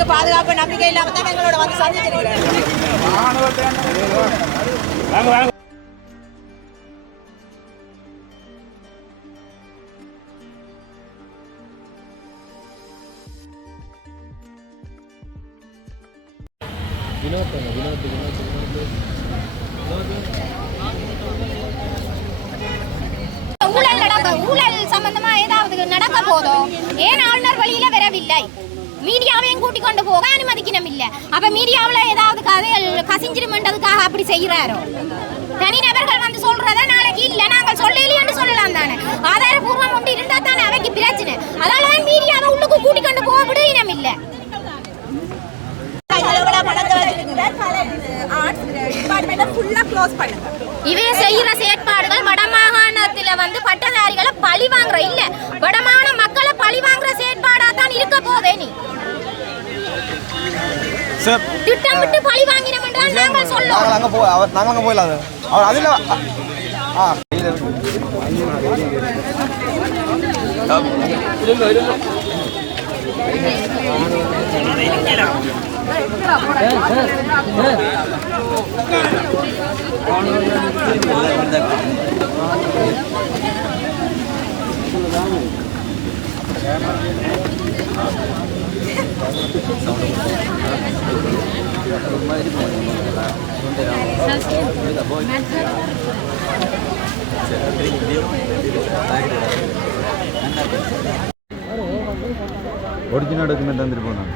எனக்கு பாதுகாப்பு நம்பிக்கை இல்லாம தான் எங்களோட வந்து சந்திச்சிருக்கிறாரு ஊழல் நடக்க ஊழல் சம்பந்தமா ஏதாவது நடக்க போதோ? ஏன் ஆளுநர் வழியில வரவில்லை? கொண்டு போக அனுமதிக்கணும் இல்ல அப்ப மீடியாவுல ஏதாவது கதைகள் கசிஞ்சிருமென்றதுக்காக அப்படி செய்யறாரோ தனிநபர்கள் வந்து சொல்றத நாளைக்கு இல்ல நாங்கள் சொல்லலையான்னு சொல்லலாம் தானே. ஆதாரபூர்வம் ஒன்று இருந்தா தானே அவைக்கு பிரச்சனை. அதனாலதான் மீடியாவை உள்ளுக்கு கூட்டிக் கொண்டு போக விடுவினம் இல்ல இவே இவை செய்யற செயற்பாடுகள் வடமாகாணத்துல வந்து பட்டதாரிகளை பழி வாங்குற இல்ல. வடமாகாண மக்களை பழி வாங்குற செயற்பாடா தான் இருக்க போதே நீ. சார் திட்டமிட்டு பழி வாங்கினோம் என்றால் நாங்கள் சொல்லுவோம் நாங்கள் அங்கே போ அவர் நாங்கள் அங்கே போயிடலாம் அது அவர் அதில் ஆ ஒரிஜினல் டாக்குமெண்ட் தந்துட்டு போனாங்க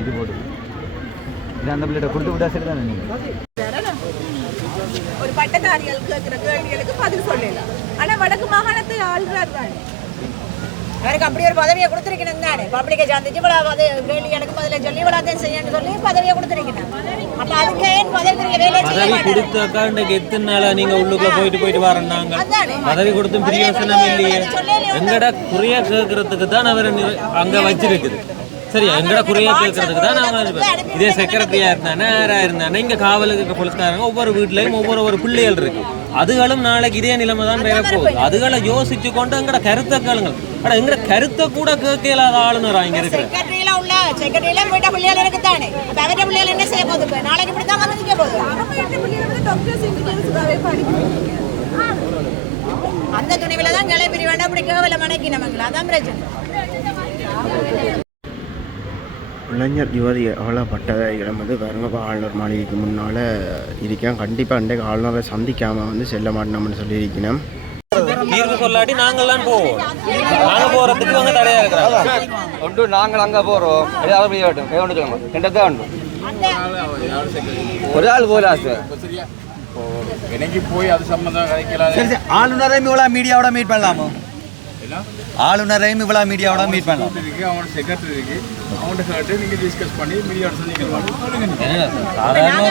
இது போட்டு இது அந்த பிள்ளைகிட்ட கொடுத்து விட்டா சரி தானே நீங்கள் ஒரு பட்டதாரிகள் கேட்கிற கேள்விகளுக்கு பதில் சொல்லலாம். ஆனா வடக்கு மாகாணத்தை ஆள்றார் தானே? அவருக்கு அப்படி ஒரு பதவியை கொடுத்துருக்கணும் தானே பப்ளிக்கை சார்ந்துச்சு அது கேள்வி எனக்கு பதில சொல்லி இவ்வளவு செய்யணும்னு சொல்லி பதவியை கொடுத்துருக்கணும். அப்ப அதுக்கு ஏன் பதவி வேலையை செய்ய கொடுத்தாக்கா இன்றைக்கு எத்தனை நாளா நீங்க உள்ளுக்குள்ள போயிட்டு போயிட்டு அதானே. பதவி கொடுத்தும் பிரயோசனம் இல்லையே. எங்கட குறைய கேட்கறதுக்கு தான் அவர் அங்க வச்சிருக்குது. சரியா? எங்கட குறைய கேட்கறதுக்கு தான் நாம இதே செக்ரட்டரியா இருந்தானே யாரா இருந்தானே? இங்க காவலுக்கு போலீஸ்காரங்க ஒவ்வொரு வீட்லயும் ஒவ்வொரு ஒரு பிள்ளைகள் இருக்கு. அதுகளும் நாளைக்கு இதே நிலைமை தான் வேற போகுது அதுகளை யோசிச்சு கொண்டு எங்கட கருத்தை கேளுங்க அட எங்கட கருத்தை கூட கேட்க இல்லாத ஆளுநரா இங்க இருக்கிற செக்ரட்டரியில உள்ள செக்ரட்டரியில போயிட்ட பிள்ளைகள் இருக்கு தானே அப்ப அவர்கிட்ட பிள்ளைகள் என்ன செய்ய போகுது? இப்ப? நாளைக்கு இப்படி தான் வந்து நிக்க போகுது. அந்த துணிவில தான் கிளை பிரிவாண்டா அப்படி கேவல மனைக்கு நமக்கு. அதான் பிரச்சனை. இளைஞர் யுவதி எவ்வளோ பட்டதாரிகளும் வந்து வருங்க ஆளுநர் மாளிகைக்கு முன்னால் இருக்கேன் கண்டிப்பாக அன்றைக்கு ஆளுநரை சந்திக்காமல் வந்து செல்ல மாட்டோம்னு சொல்லியிருக்கணும் தீர்வு சொல்லாட்டி நாங்கெல்லாம் போவோம். நாங்க போறதுக்கு அவங்க தடையா இருக்கிறாங்க. ஒன்று நாங்கள் அங்கே போகிறோம் ஏதாவது போய் வேட்டும் ஏதாவது சொல்லுங்க. ரெண்டு தான் உண்டு ஒரு ஆள் போகல சார் எனக்கு போய் அது சரி ஆளுநரையும் இவ்வளோ மீடியாவோட மீட் பண்ணலாமோ? ஆளுநரையும் இவ்வளோ மீடியாவோட மீட் பண்ணலாம். அவனோட செக்ரட்டரி இருக்கு அவன்கிட்ட கேட்டு நீங்க டிஸ்கஸ் பண்ணி மீடியாவோட சந்திக்கலாம்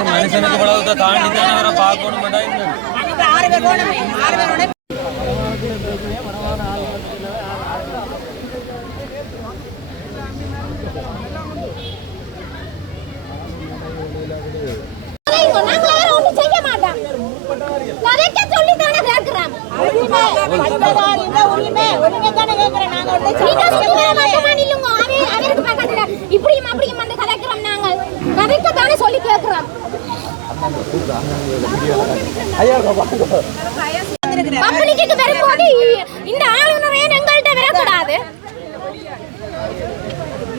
மனுஷனுக்கு இவ்வளவு தாண்டி தான் அவரை பார்க்கணும் பட்டா இன்னும் நாங்க இப்ப ஆறு பேர் போனோமே ஆறு பேரோட நாங்கள் வேற ஒன்றும் செய்ய மாட்டோம் கதைக்க சொல்லி தானே கேட்கிறோம் உரிமை பட்டதாரிங்க உரிமை உரிமை தானே கேட்கிறேன் நாங்க ஒன்றும் நீங்க செய்ய சொல்லுங்க மாட்டோம். மட்டுமா நில்லுங்க அவன் அவருக்கு பக்கத்துல இப்படியும் அப்படியும் வந்து கதைக்கிறோம் நாங்கள் கதைக்க தானே சொல்லி கேட்கிறோம் பப்ளிக்கு வரும்போது இந்த ஆளுநரே எங்கள்கிட்ட வரக்கூடாது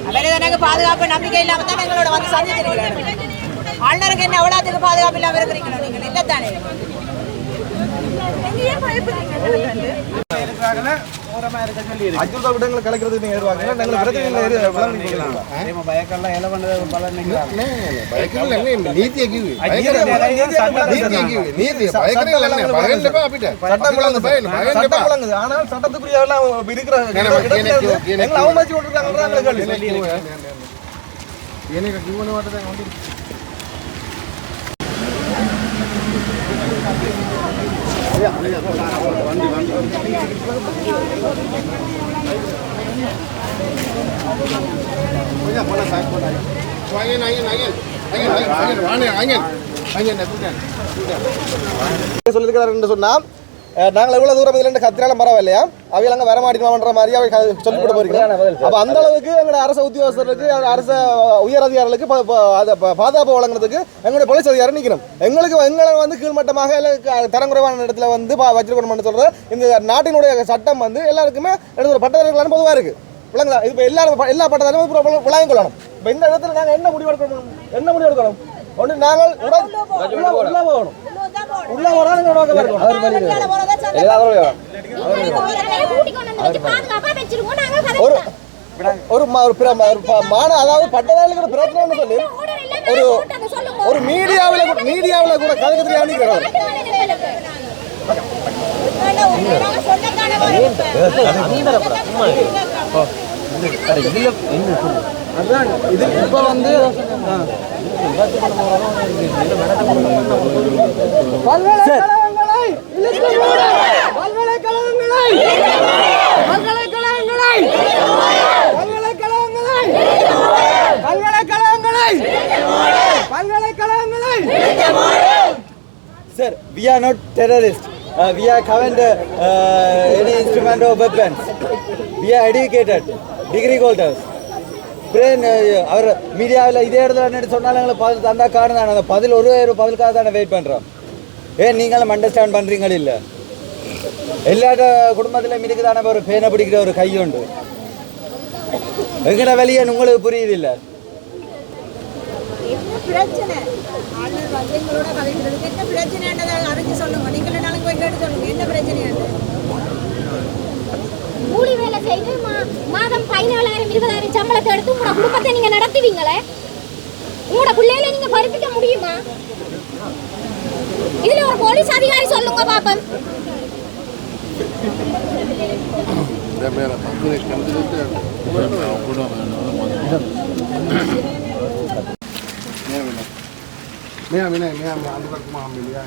அவரே எனக்கு பாதுகாப்பு நம்பிக்கை இல்லாம தான் எங்களோட வந்து சந்திச்சிருக்கிறாரு ஆளுநருக்கு என்ன எவ்வளவுக்கு பாதுகாப்பு இல்லாம இருக்கிறீங்களோ நீங்கள்? இல்ல தானே அச்சுறுத்தல் கூட எங்களை கலைக்கிறதுக்கு நீங்கள் எதிர்பார்க்கல நாங்கள் பிரச்சனையில் எதிர் விளம்பரம் சட்டம் விளங்குது ஆனால் சட்டத்துக்குரிய எல்லாம் இருக்கிற எங்களை அவமதிச்சு கொண்டிருக்காங்க சொல்லிருக்கிறார் என்று சொன்னால் நாங்கள் எவ்வளவு தூரம் இதுல இருந்து கத்திராலும் பரவாயில்லையா? அவையில் அங்கே வர மாட்டேங்குன்ற மாதிரி அவை சொல்லிக் கொடுத்து போயிருக்கோம் அப்போ அந்த அளவுக்கு எங்களோட அரசு உத்தியோகஸ்தருக்கு அரசு உயர் அதிகாரிகளுக்கு அதை பாதுகாப்பு வழங்குறதுக்கு எங்களுடைய போலீஸ் அதிகாரி நிற்கணும் எங்களுக்கு எங்களை வந்து கீழ்மட்டமாக தரங்குறைவான இடத்துல வந்து பா- வச்சிருக்கணும்னு சொல்ற இந்த நாட்டினுடைய சட்டம் வந்து எல்லாருக்குமே எனக்கு ஒரு பட்டதாரிகளான பொதுவாக இருக்கு. விளங்குதா? இது இப்போ எல்லாரும் எல்லா பட்டதாரியும் விளங்கிக் கொள்ளணும். இப்போ இந்த இடத்துல நாங்கள் என்ன முடிவு எடுக்கணும் என்ன முடிவு எடுக்கணும் ஒன்று நாங்கள் போகணும். உள்ள பாதுகாப்பா வச்சிருக்கோம் நாங்க கதை ஒரு ஒரு ஒரு மான அதாவது பட்டதாரிகளுக்கு பிரச்சனைன்னு சொல்லி. ஒரு. ஒரு மீடியாவில் கூட மீடியாவில் கூட கதை கத்திரி அணிக்கிறார் அதுதான் இது இப்போ வந்து Sir, we are not terrorists. Uh, we are haven't uh, any instrument or weapons. We are educated, degree holders. பிறேன் அவர் மீடியாவில் இதே இடத்துல நின்று சொன்னாலும் எங்களை பதில் தந்தா காரணம் அந்த பதில் ஒரு ஒரு பதிலுக்காக தானே வெயிட் பண்ணுறோம் ஏன் நீங்களும் அண்டர்ஸ்டாண்ட் பண்ணுறீங்களா இல்லை? எல்லா குடும்பத்திலும் தானே ஒரு பேனை பிடிக்கிற ஒரு கை உண்டு. எங்கட வெளியே உங்களுக்கு புரியுது இல்லை? பிரச்சனை? ஆளுநர் வந்து எங்களோட என்ன பிரச்சனைன்றதை அறிஞ்சு சொல்லுங்க நீங்களே நாளைக்கு போய் கேட்டு சொல்லுங்க என்ன பிரச்சனையாண்டு கூலி வேலை செய்து மா- மாதம் பதினாலாயிரம் இருபதாயிரம் சம்பளத்தை எடுத்து உங்களோட குடும்பத்தை நீங்க நடத்துவீங்களே உங்களோட பிள்ளைகளை நீங்க படிப்பிக்க முடியுமா இதுல ஒரு போலீஸ் அதிகாரி சொல்லுங்க பாப்பம் மேம் என்ன மேம் அந்த பக்கமாக அமைதியாக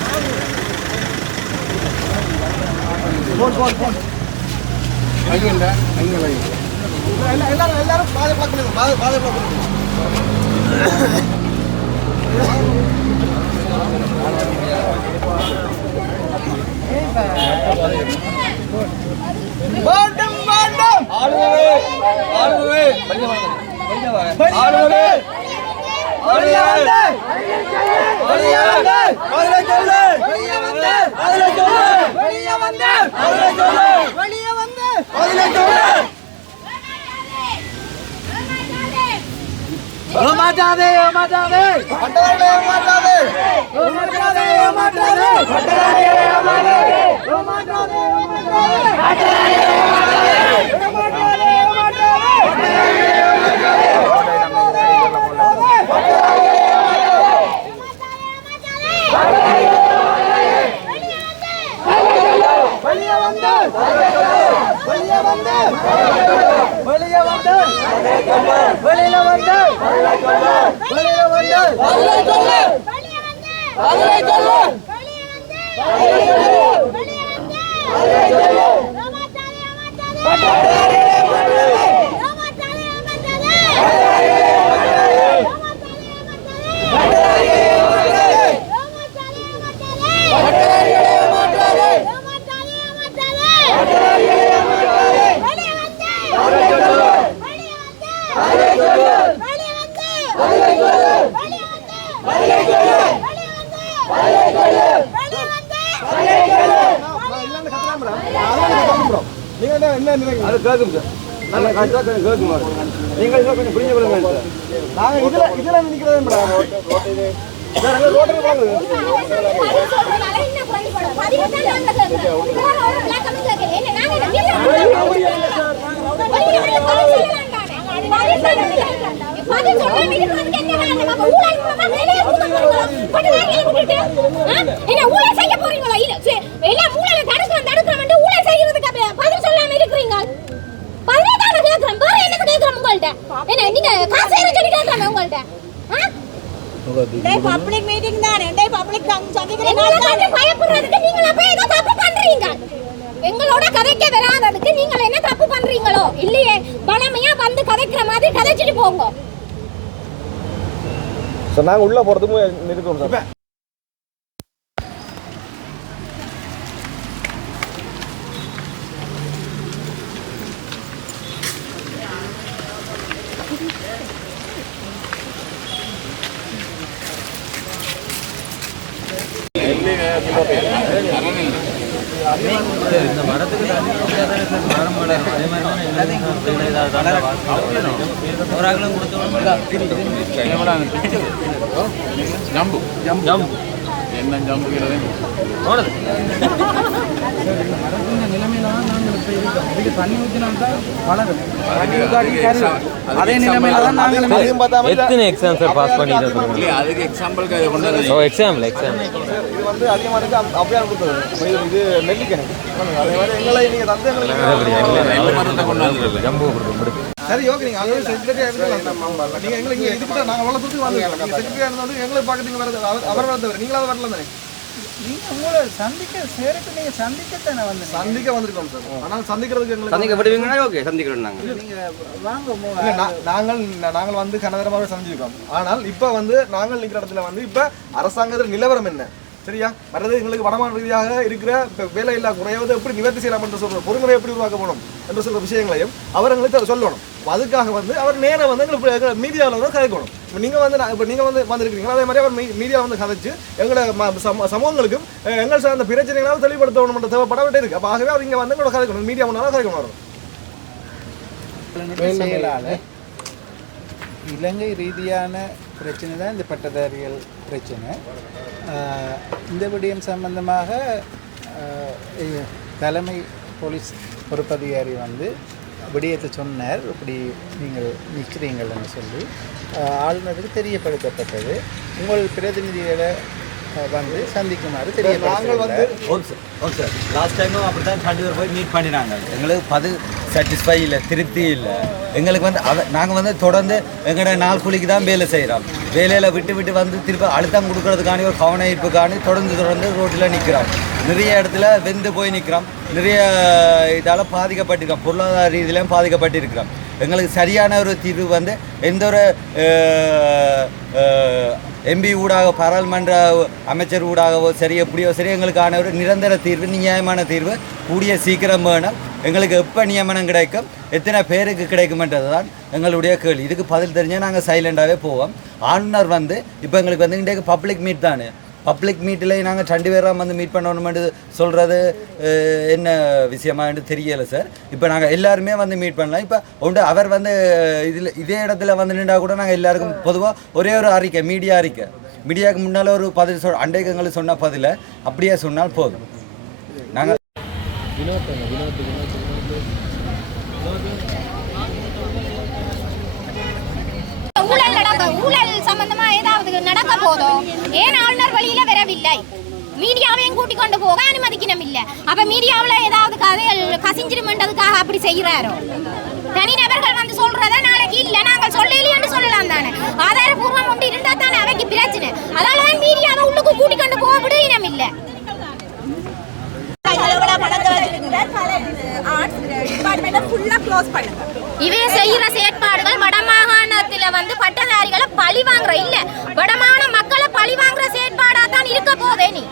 எல்லாரும் எல்லாரும் பாதை பண்ணுங்க பாதை பாதை பண்ணுங்க வேண்டும் வேண்டும் ஆளுநரே ஆளுநரே வெளியே வந்து வெளியே வந்து! வெளியே வந்து! வெளியே வந்து பதிலை சொல்லு ஏமாற்றாதே ஏமாற்றாதே! பட்டதாரிகளை ஏமாற்றாதே! ஏமாற்றாதே ஏமாற்றாதே! பட்டதாரிகளை ஏமாற்றாதே ஏமாற்றாதே ஏமாற்றாதே வெளியே வந்து வெளியே வந்து. வெளியே வந்து. வெளியில வந்து. வெளியில வந்து. நீங்க என்ன என்ன நினைக்கிறீங்க அது கேட்கும் சார் நல்ல கொஞ்சம் கேட்கும் நீங்கள் இன்னும் கொஞ்சம் புரிஞ்சு கொள்ளுங்க சார். நாங்கள் இதில் இதில் நிக்கிறதே மேடம் சார் அங்க ரோட்டரி வாங்குது என்ன ஊழல் என்ன நீங்க காசு ஏற சொல்லி கேட்கறாங்க உங்கள்ட்ட? ஆ? டேய் பப்ளிக் மீட்டிங் தானே. டேய் பப்ளிக் சந்திக்கிற எங்களை நாள் தானே. கண்டு பயப்படுறதுக்கு நீங்க போய் ஏதோ தப்பு பண்றீங்க. எங்களோட கதைக்க வராததுக்கு நீங்கள் என்ன தப்பு பண்றீங்களோ இல்லையே பழமையா வந்து கதைக்கிற மாதிரி கதைச்சிட்டு போங்க. நாங்கள் உள்ளே இருக்கோம் சார் இந்த மரத்துக்கு தண்ணி கொடுத்தா தானே சார் மரம் வளரும் அதே மாதிரி தானே எல்லாத்தையும் ஏதாவது தண்டை வாசம் ஒரு அகலம் ஜம்பு. ஜம் என்ன ஜம்புங்கிறது போனது அதே நிலைமையில தான் நாங்கள் அதையும் பார்த்தா மாதிரி எத்தனை எக்ஸாம் சார் பாஸ் பண்ணிட்டு இல்லையா? அதுக்கு எக்ஸாம்பிளுக்கு அதை கொண்டு வந்து ஓ எக்ஸாம்ல எக்ஸாம் இது வந்து அதிகமாக இருக்கு. அப்~ அப்படியே கொடுத்தது இது- இது நெல்லிக்கணி அதே மாதிரி எங்களை நீங்கள் தந்து எங்களுக்கு நெல் மரத்தை கொண்டு வந்து ஜம்பு கொடுக்கும் சரி ஓகே நீங்கள் அங்கே செக்ரட்டரியாக இருக்கலாம் நீங்கள் எங்களை இங்கே இதுக்கிட்ட நாங்கள் அவ்வளோ தூரத்துக்கு நீங்கள் செக்ரட்டரியாக இருந்தாலும் எங்களை பார்க்க நீங்கள் வரது அவர் வரது நீங்களாவது வரல தானே? சந்திக்க சேரட்டு நீங்க சந்திக்கத்தானே வந்து சந்திக்க வந்திருக்கோம் சார் ஆனால் சந்திக்கிறதுக்கு எங்களுக்கு சந்திக்கப்படுவீங்களா? ஓகே சந்திக்கிறோம் நாங்கள் இல்ல, நா- நாங்கள் நாங்கள் வந்து கனதரமாக சந்திச்சிருக்கோம் ஆனால் இப்போ வந்து நாங்கள் நிற்கிற இடத்துல வந்து இப்போ அரசாங்கத்தில் நிலவரம் என்ன? சரியா? மற்றது எங்களுக்கு வடமான ரீதியாக இருக்கிற வேலை இல்லா குறையாவது எப்படி நிவர்த்தி செய்யலாம் என்று சொல்ற பொறுமுறை எப்படி உருவாக்க போகணும் என்று சொல்ற விஷயங்களையும் அவர் எங்களுக்கு சொல்லணும். அதுக்காக வந்து அவர் நேரம் வந்து எங்களுக்கு மீடியாவில் வந்து கதைக்கணும். இப்போ நீங்கள் வந்து நான் இப்போ நீங்கள் வந்து வந்திருக்கீங்களா அதே மாதிரி அவர் மீடியா வந்து கதைச்சு எங்களோட ம- சம- சமூகங்களுக்கும் எங்கள் சார்ந்த பிரச்சனைகளாவது தெளிவுபடுத்தணும் என்ற தேவைப்படவிட்டே வேண்டிய இருக்கு. அப்போ ஆகவே அவர் இங்கே வந்து எங்களோட கதைக்கணும். மீடியா முன்னால் கதைக்கணும் அவர். இலங்கை ரீதியான பிரச்சனை தான் இந்த பட்டதாரிகள் பிரச்சனை. இந்த விடயம் சம்பந்தமாக தலைமை போலீஸ் பொறுப்பதிகாரி வந்து விடயத்தை சொன்னார். இப்படி நீங்கள் நிற்கிறீங்கள்னு சொல்லி ஆளுநருக்கு தெரியப்படுத்தப்பட்டது. உங்கள் பிரதிநிதிகளை வந்து சந்திக்குமாறு நாங்கள் தெரியப்படுத்தினார் வந்து okay sir okay sir. Last டைமும் அப்படி தான் ரெண்டு பேர் போய் மீட் பண்ணினாங்க. எங்களுக்கு பதில் சாட்டிஸ்ஃபை இல்லை திருப்தி இல்லை. எங்களுக்கு வந்து அதை நாங்கள் வந்து தொடர்ந்து எங்களோட நாள் கூலிக்கு தான் வேலை செய்கிறோம் வேலையில் விட்டு விட்டு வந்து திருப்பி அழுத்தம் கொடுக்கறதுக்காண்டி ஒரு கவன ஈர்ப்புக்காண்டி தொடர்ந்து தொடர்ந்து ரோட்டில் நிற்கிறோம் நிறைய இடத்துல வெந்து போய் நிற்கிறோம் நிறைய இதால் பாதிக்கப்பட்டிருக்கோம். பொருளாதார ரீதியிலையும் பாதிக்கப்பட்டிருக்கிறோம். எங்களுக்கு சரியான ஒரு தீர்வு வந்து எந்த ஒரு எம்பி ஊடாக பாராளுமன்ற அமைச்சர் ஊடாகவோ சரி எப்படியோ சரி எங்களுக்கான ஒரு நிரந்தர தீர்வு நியாயமான தீர்வு கூடிய சீக்கிரம் வேணும். எங்களுக்கு எப்போ நியமனம் கிடைக்கும் எத்தனை பேருக்கு கிடைக்கும்ன்றது தான் எங்களுடைய கேள்வி. இதுக்கு பதில் தெரிஞ்சால் நாங்கள் சைலண்டாகவே போவோம். ஆளுநர் வந்து இப்போ எங்களுக்கு வந்து இன்றைக்கு பப்ளிக் மீட் தானே. பப்ளிக் மீட்டில் நாங்கள் ரெண்டு பேராக வந்து மீட் பண்ணணுமென்று சொல்கிறது என்ன விஷயமான்னு தெரியலை சார் இப்போ நாங்கள் எல்லாருமே வந்து மீட் பண்ணலாம். இப்போ உண்டு அவர் வந்து இதில் இதே இடத்துல வந்து நின்றா கூட நாங்கள் எல்லாருக்கும் பொதுவாக ஒரே ஒரு அறிக்கை மீடியா அறிக்கை. மீடியாவுக்கு முன்னால் ஒரு பதில் சொல் அண்டைக்கு சொன்ன பதிலை அப்படியே சொன்னால் போதும். நாங்கள் ஊழல் ஊழல் சம்பந்தமா ஏதாவது நடக்க போதோ ஏன் ஆளுநர் வழியில வரவில்லை? மீடியாவையும் கூட்டிக் கொண்டு போக அனுமதிக்கணும் இல்ல அப்ப மீடியாவுல ஏதாவது கதைகள் கசிஞ்சிருமென்றதுக்காக அப்படி செய்யறாரோ தனிநபர்கள் வந்து சொல்றத நாளைக்கு இல்ல நாங்கள் சொல்லலையேன்னு சொல்லலாம் தானே. ஆதாரபூர்வம் ஒன்று இருந்தா தானே அவைக்கு பிரச்சனை. அதனாலதான் மீடியாவை உள்ளுக்கு கூட்டிக் கொண்டு போக விடுவினம் இல்லை இவே செய்யற செயற்பாடுகள் வடமாகாணத்துல வந்து பட்டதாரிகளை பழி வாங்குற இல்ல வடமாகாண மக்களை பழி வாங்குற செயற்பாடா தான் இருக்க போதே நீ.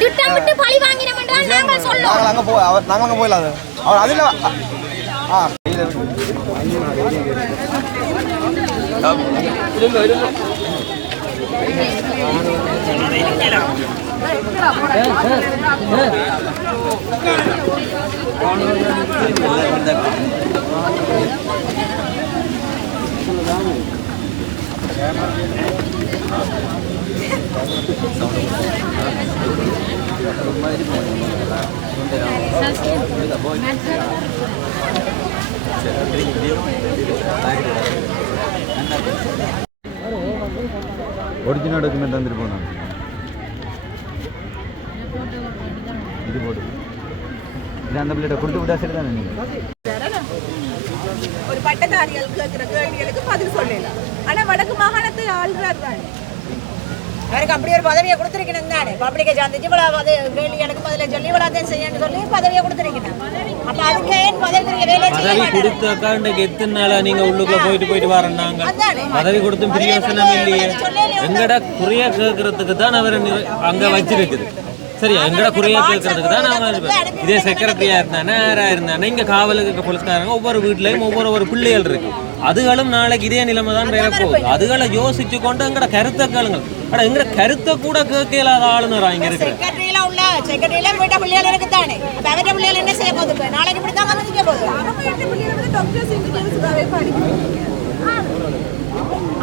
திட்டமிட்டு பழி வாங்கினோம் என்றால் நாங்கள் சொல்லுவோம் நாங்கள் அங்கே போ அவர் நாங்கள் அங்கே போயிடலாம் அது அவர் அதில் ஆ இதில் இருக்கு. ஒரிஜினல் டாக்குமெண்ட் தந்துட்டு போனாங்க. இது போட்டு இது அந்த பிள்ளைகிட்ட கொடுத்து விட்டா சரி தானே நீங்கள் ஒரு பட்டதாரிகள் கேட்கிற கேள்விகளுக்கு பதில் சொல்லல. ஆனா வடக்கு மாகாணத்தை ஆள்றார் தானே. அவருக்கு அப்படி ஒரு பதவியை கொடுத்துருக்கணும் தானே. பப்ளிக்கை சார்ந்துச்சு இவ்வளவு அது கேள்வி எனக்கு பதில சொல்லி இவ்வளவு தான் செய்யணும்னு சொல்லி பதவியை கொடுத்துருக்கணும். அப்ப அதுக்கு ஏன் பதவி கொடுக்க வேலை செய்ய பதவி? கொடுத்தாக்கா இன்றைக்கு எத்தனை நாளா நீங்க உள்ளுக்குள்ள போயிட்டு போயிட்டு வரேன்னாங்க. பதவி கொடுத்தும் பிரயோசனம் இல்லையே. எங்கட குறைய கேட்கறதுக்கு தான் அவர் அங்க வச்சிருக்குது. சரியா எங்கட குறைய கேட்கறதுக்கு தான் அவன் இதே செக்ரட்டரியா இருந்தானே யாரா இருந்தானே இங்க காவலுக்கு போலீஸ்காரங்க ஒவ்வொரு வீட்லயும் ஒவ்வொரு ஒரு பிள்ளைகள் இருக்கு. அதுகளும் நாளைக்கு இதே நிலைமை தான் வேற போகுது. அதுகளை யோசிச்சு கொண்டு எங்கட கருத்தை கேளுங்கள். ஆனா எங்கட கருத்தை கூட கேட்க இல்லாத ஆளுநரா இங்க செக்ரட்டரியில போயிட்ட பிள்ளைகள் இருக்கு அவരുടെ பிள்ளைகள் என்ன செய்ய போகுது இப்ப? நாளைக்கு இப்படி தான் வந்து நிக்க போகுது.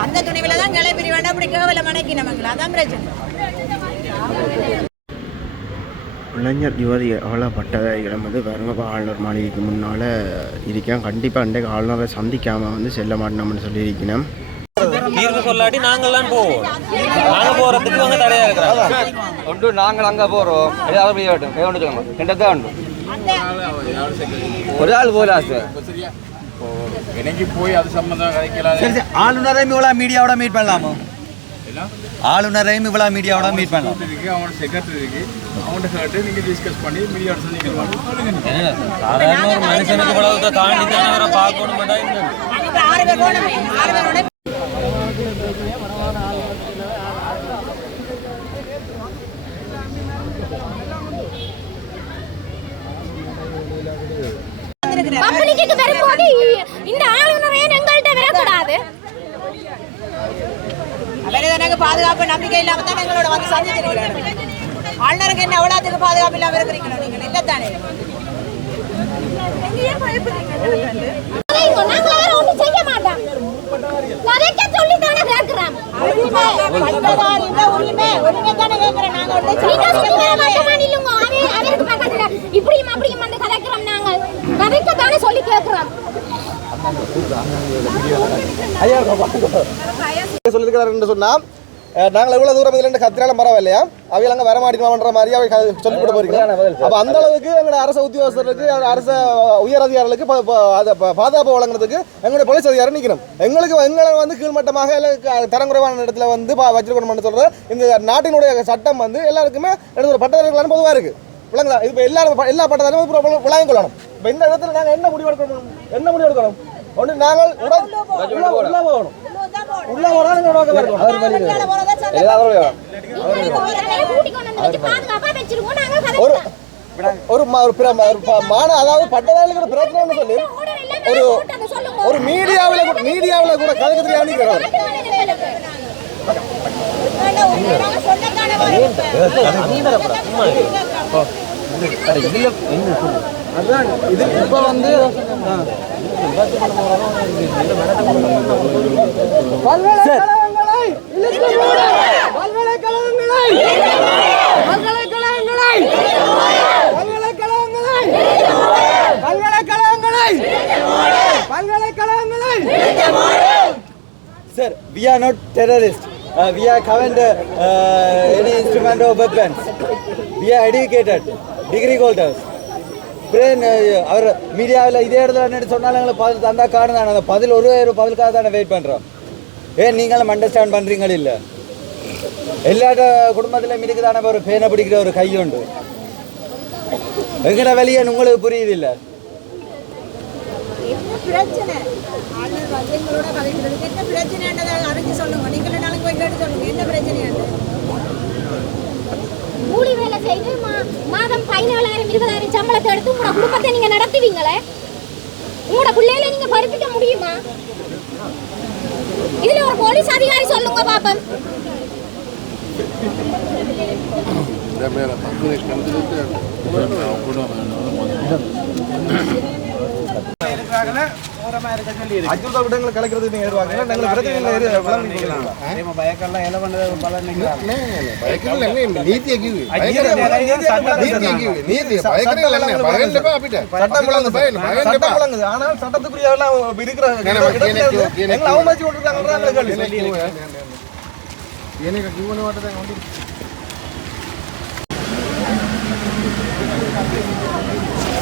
அந்த துணிவில தான் கிளம்பி வேண்டாம் அப்படி கேவல மனைக்கு நமக்கு. அதான் பிரச்சனை. இளைஞர் யுவதி அகலப்பட்டதை இடம் வந்து பெருங்கப்பா ஆளுநர் மாளிகைக்கு முன்னால் இருக்கேன் கண்டிப்பாக அன்றைக்கு ஆளுநரை சந்திக்காமல் வந்து செல்ல மாட்டோம்னு சொல்லியிருக்கிறேன் தீர்வு சொல்லாட்டி நாங்கள்லாம் போவோம். நாங்கள் போகிறதுக்கு வந்து தடையாக இருக்கிறோம் ஒன்று நாங்கள் அங்கே போகிறோம் ஏதாவது அப்படி ஆகட்டும் ஏதோ ஒன்று சொல்லுங்க. ரெண்டதான் உண்டு. ஒரு ஆள் போகலாம் சார் எனக்கு போய் அது சம்மந்தம் கிடைக்கல சரி சரி. மீடியாவோட மீட் பண்ணலாமா? ஆளுநரையும் இவ்வளோ மீடியாவோட மீட் பண்ணலாம். இருக்கு அவனோட செக்ரட்டரி இருக்கு அவன்கிட்ட கேட்டு நீங்க டிஸ்கஸ் பண்ணி மீடியா சந்திக்கலாம் சாதாரண ஒரு மனுஷனுக்கு இவ்வளவு தாண்டி தான் அவரை பார்க்கணும் பப்ளிக்கு வரும்போது இந்த ஆளுநரே எங்கள்கிட்ட வரக்கூடாது எனக்கு பாதுகாப்பு நம்பிக்கை இல்லாம தான் எங்களோட வந்து சந்திச்சிருக்கிறாங்க ஆளுநருக்கு என்ன எவ்வளவுக்கு பாதுகாப்பு இல்லாம இருக்கிறீங்களோ நீங்க இல்ல தானே இப்படியும் அப்படியும் வந்து கதைக்கிறோம் நாங்கள் கதைக்க தானே சொல்லி கேட்கிறோம் சொல்லியிருக்கிறாருன்னு சொன்னா அஹ், நாங்கள் எவ்வளவு தூரம் இதுல கத்திரால பரவாயில்லையா? அவையில் அங்கே வரமாட்டோம்ன்ற மாதிரி அவை சொல்லிவிட்டு போயிருக்கோம் அப்போ அந்த அளவுக்கு எங்களோட அரசு உத்தியோகஸ்தர்களுக்கு அரசு உயர் அதிகாரிகளுக்கு அதை ப- பாதுகாப்பு வழங்குறதுக்கு எங்களுடைய போலீஸ் அதிகாரி நிற்கணும் எங்களுக்கு எங்களை வந்து கீழ்மட்டமாக இல்லை தரங்குறைவான இடத்துல வந்து பா- வச்சிருக்கணும்னு சொல்ற இந்த நாட்டினுடைய சட்டம் வந்து எல்லாருக்குமே எடுத்து ஒரு பட்டதாரிகளான பொதுவாக இருக்கு. விளங்குதா? இப்போ எல்லாரும் எல்லா பட்டதாரியும் விளங்கிக் கொள்ளணும். இப்போ இந்த இடத்துல நாங்கள் என்ன முடிவு எடுக்கணும் என்ன முடிவு எடுக்கணும் ஒன்று நாங்கள் உட- உள்ள உள்ள போகணும். உள்ள வரணும் அவர் வழி நாங்க ஒரு ஒரு ம- ஒரு மான அதாவது பட்டதாரிகளுக்கு பிரச்சனைன்னு சொல்லி ஒரு ஒரு மீடியாவில் கூட மீடியாவில் கூட கதைக்கு தெரியாம அதான் இது இப்போ வந்து Sir, we are not terrorists. Uh, we are haven't uh, any instrument of weapons. We are educated, degree holders. அவர் மீடியாவில் இதே இடத்துல என்ன சொன்னாலும் எங்களை பதில் தந்தா காரணம் அந்த பதில் ஒரு ஒரு பதிலுக்காக தானே வெயிட் பண்ணுறோம் ஏன் நீங்களும் அண்டர்ஸ்டாண்ட் பண்ணுறீங்களா இல்லை? எல்லா குடும்பத்திலும் இருக்குதானே ஒரு பேனை பிடிக்கிற ஒரு கை உண்டு. எங்கட வெளியே உங்களுக்கு புரியுது இல்லை? வேலை செய்து மாதம் பதினேழாயிரம் இருபதாயிரம் சம்பளத்தை குடும்பத்தை நீங்க நடத்துவீங்களே? உங்களோட பிள்ளைகளை நீங்க படிப்பிக்க முடியுமா? இதுல ஒரு போலீஸ் அதிகாரி சொல்லுங்க பாப்பம். மேலே பங்கு இருக்காங்கல்ல ஓரமா இருக்க சொல்லி இருக்கு அஞ்சு எனக்கு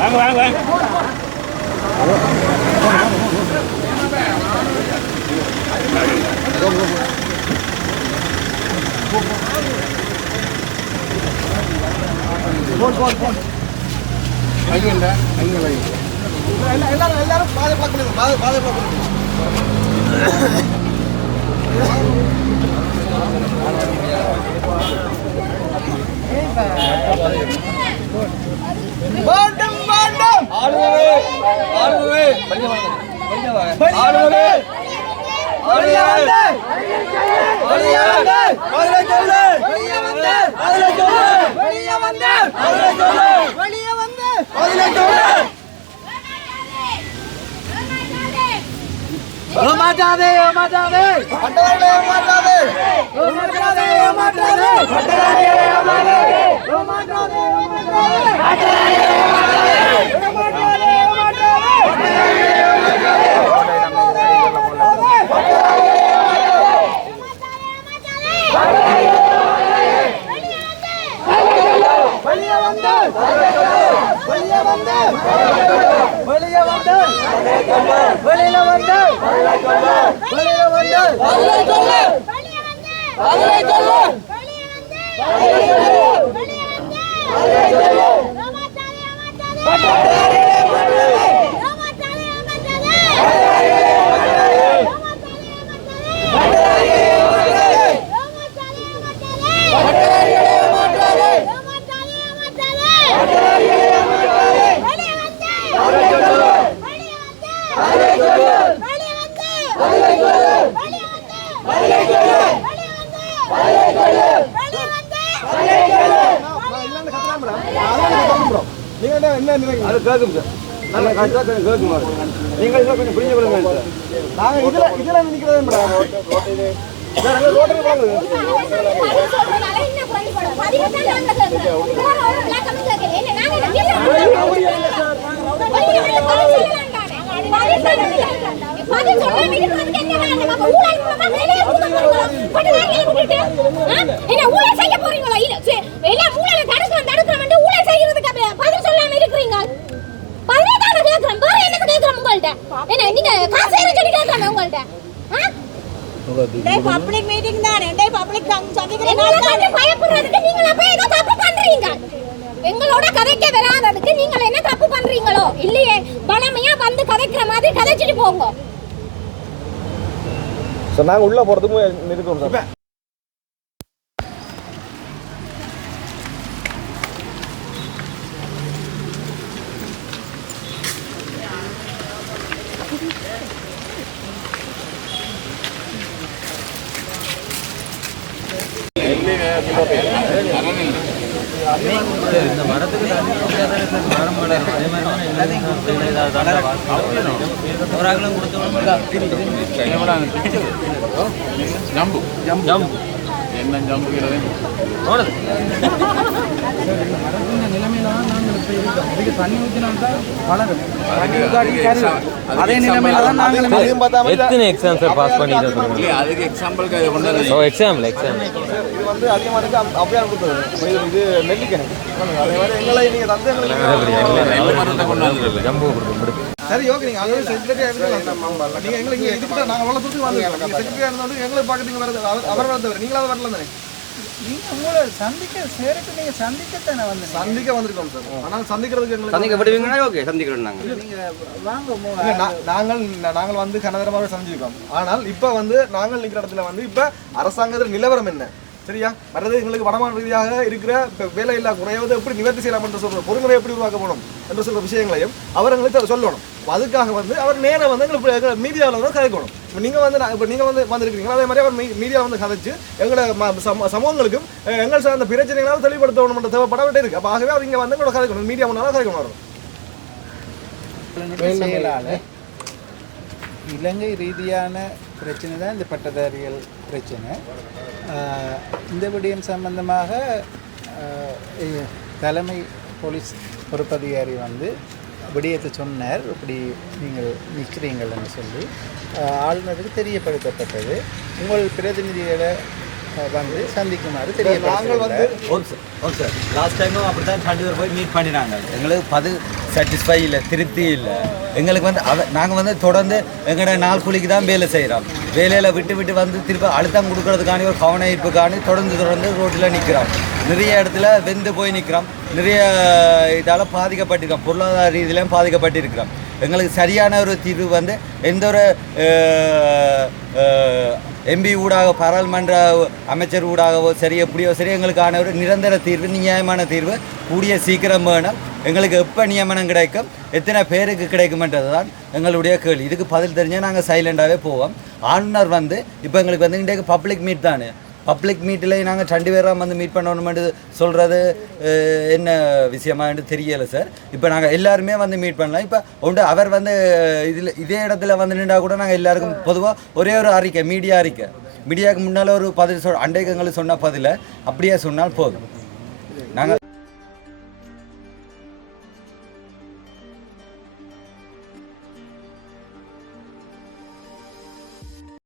வாங்க வாங்க வாங்க போன் போன் போன் ஐயா ஐயா எல்லாரும் எல்லாரும் பாதை பார்க்கணும் பாதை பாதை பார்க்கணும் வேண்டும் வேண்டும் ஆடுவே ஆடுவே ஆடுவே வெளியே வந்து வெளியே வந்து ఓ మాతాదే ఓ మాతాదే పట్టరాదే ఓ మాతాదే ఓ మాతాదే ఓ మాతాదే పట్టరాదే ఓ మాతాదే ఓ మాతాదే ఓ మాతాదే పట్టరాదే ఓ మాతాదే அதிலே சொல்லு அதிலே சொல்லு நீங்க என்ன என்ன நினைக்கிறீங்க அது கேட்கும் சார். நல்ல கரெக்டாக கேட்கும் நீங்கள் இதில் கொஞ்சம் புரிஞ்சு கொள்ளுங்க சார். நாங்க இதுல இதுல நினைக்கிறதே மேடம் சார் அங்க ரோட்டரி போறாங்க ஊழல் செய்ய போறீங்களா? இல்ல சரி, எல்லாம் ஊழலை தடுக்கிறோம் தடுக்கிறோம் ஊழல் செய்யறதுக்கு பதில் உங்கள்ட்ட. என்ன நீங்க காசு சொல்லி உங்கள்ட்ட? பப்ளிக் மீட்டிங் தானே. பப்ளிக் சந்திக்கிற எங்களை கண்டு பயப்படுறதுக்கு நீங்க அப்ப ஏதோ தப்பு பண்றீங்க. எங்களோட கதைக்க வராததுக்கு நீங்கள் என்ன தப்பு பண்றீங்களோ? இல்லையே பணமையா வந்து கதைக்கிற மாதிரி கதைச்சிட்டு போங்க. சார் நாங்க உள்ள இருக்கோம் சார் இந்த மரத்துக்கு தண்ணி கொடுத்தா தானே சார் மரம் வளரும் அதே மாதிரி தானே எங்களுக்கு ஏதாவது தண்டை வாசம் ஒரு அகலம் ஜம்பு. ஜம்பு. என்ன ஜம்புகிறது பார்த்தாம எத்தனை எக்ஸாம் சார் பாஸ் பண்ணிட்டு இல்லையா? அதுக்கு எக்ஸாம்பிளுக்கு அதை கொண்டு வந்து ஓ எக்ஸாம் எக்ஸாம் இது வந்து அதிகமாக இருக்கு. அப்~ அப்படியே கொடுத்தது அப்ப இது இது நெல்லிக்கணி அதே மாதிரி எங்களை நீங்க தந்து எங்களுக்கு நெல் மரத்தை சரி ஓகே நீங்க ஆல்ரெடி செக்ரட்டரியா இருக்கலாம் நீங்க எங்களுக்கு இங்க இதுக்கு நாங்க அவ்வளவு தூரத்துக்கு வந்து எங்களை பார்க்க நீங்க வரது அவர் அவர் வரது நீங்களாவது வரல தானே? நீங்க உங்களை சந்திக்க சேரட்டு நீங்க சந்திக்கத்தானே வந்து சந்திக்க வந்திருக்கோம் சார் ஆனால் சந்திக்கிறதுக்கு எங்களுக்கு ஓகே சந்திக்கிறோம் நாங்கள் நீங்க வாங்க நாங்கள் நாங்கள் வந்து கனதரமாக சந்திச்சிருக்கோம். ஆனால் இப்ப வந்து நாங்கள் நிக்கிற இடத்துல வந்து இப்ப அரசாங்கத்தில் நிலவரம் என்ன? சரியா? வர்றது எங்களுக்கு வடமான ரீதியாக இருக்கிற இப்ப வேலை இல்லா குறையாவது எப்படி நிவர்த்தி செய்யலாம் என்று சொல்ற பொறுமுறை எப்படி உருவாக்க போகணும் என்று சொல்கிற விஷயங்களையும் அவர் எங்களுக்கு சொல்லணும். அதுக்காக வந்து அவர் நேரம் வந்து எங்களுக்கு மீடியாவில் வந்து கதைக்கணும். இப்போ நீங்கள் வந்து நான் இப்போ நீங்கள் வந்து வந்திருக்கிறீங்களா அதே மாதிரி அவர் மீடியா வந்து கதைச்சு எங்களை சம- சமூகங்களுக்கும் எங்கள் சார்ந்த பிரச்சனைகளாவது தெளிவுபடுத்தணும்ன்ற தேவைப்படவிட்டே இருக்குது அப்போ ஆகவே அவர் இங்கே வந்து எங்களோட கதைக்கணும். மீடியா முன்னால கதைக்கணும் வரும் இலங்கை ரீதியான பிரச்சனை தான் இந்த பட்டதாரிகள் பிரச்சனை. இந்த விடயம் சம்பந்தமாக தலைமை போலீஸ் பொறுப்பதிகாரி வந்து விடயத்தை சொன்னார். இப்படி நீங்கள் நிற்கிறீங்கள்னு சொல்லி ஆளுநருக்கு தெரியப்படுத்தப்பட்டது. உங்கள் பிரதிநிதிகளை வந்து சந்திக்குமாறு நாங்கள் வந்து சார் ஓம் சார். லாஸ்ட் டைமும் அப்படி தான் ரெண்டு பேர் போய் மீட் பண்ணினாங்க. எங்களுக்கு பது சாட்டிஸ்ஃபை இல்லை திருப்தி இல்லை. எங்களுக்கு வந்து அவ நாங்கள் வந்து தொடர்ந்து எங்களோட நாள் கூலிக்கு தான் வேலை செய்கிறோம் வேலையில் விட்டு விட்டு வந்து திருப்பி அழுத்தம் கொடுக்கறதுக்காண்டி ஒரு கவன ஈர்ப்புக்காண்டி தொடர்ந்து தொடர்ந்து ரோட்டில் நிற்கிறோம் நிறைய இடத்துல வெந்து போய் நிற்கிறோம் நிறைய இதால் பாதிக்கப்பட்டிருக்கோம் பொருளாதார ரீதியிலையும் பாதிக்கப்பட்டிருக்கிறோம் எங்களுக்கு சரியான ஒரு தீர்வு வந்து எந்த ஒரு எம்பி ஊடாக பாராளுமன்ற அமைச்சர் ஊடாகவோ சரி எப்படியோ சரி எங்களுக்கான ஒரு நிரந்தர தீர்வு நியாயமான தீர்வு கூடிய சீக்கிரம் வேணும் எங்களுக்கு எப்போ நியமனம் கிடைக்கும் எத்தனை பேருக்கு கிடைக்கும்ன்றது தான் எங்களுடைய கேள்வி. இதுக்கு பதில் தெரிஞ்சால் நாங்கள் சைலண்டாகவே போவோம். ஆளுநர் வந்து இப்போ எங்களுக்கு வந்து இன்றைக்கு பப்ளிக் மீட் தானே. பப்ளிக் மீட்டில் நாங்கள் ரெண்டு பேராக வந்து மீட் பண்ணணுமென்று சொல்கிறது என்ன விஷயமான்னு தெரியலை சார் இப்போ நாங்கள் எல்லாருமே வந்து மீட் பண்ணலாம். இப்போ உண்டு அவர் வந்து இதில் இதே இடத்துல வந்து நின்றா கூட நாங்கள் எல்லாருக்கும் பொதுவாக ஒரே ஒரு அறிக்கை மீடியா அறிக்கை. மீடியாவுக்கு முன்னால் ஒரு பதில் சொல் அண்டைக்கு எங்களுக்கு சொன்ன பதிலை அப்படியே சொன்னால் போதும்.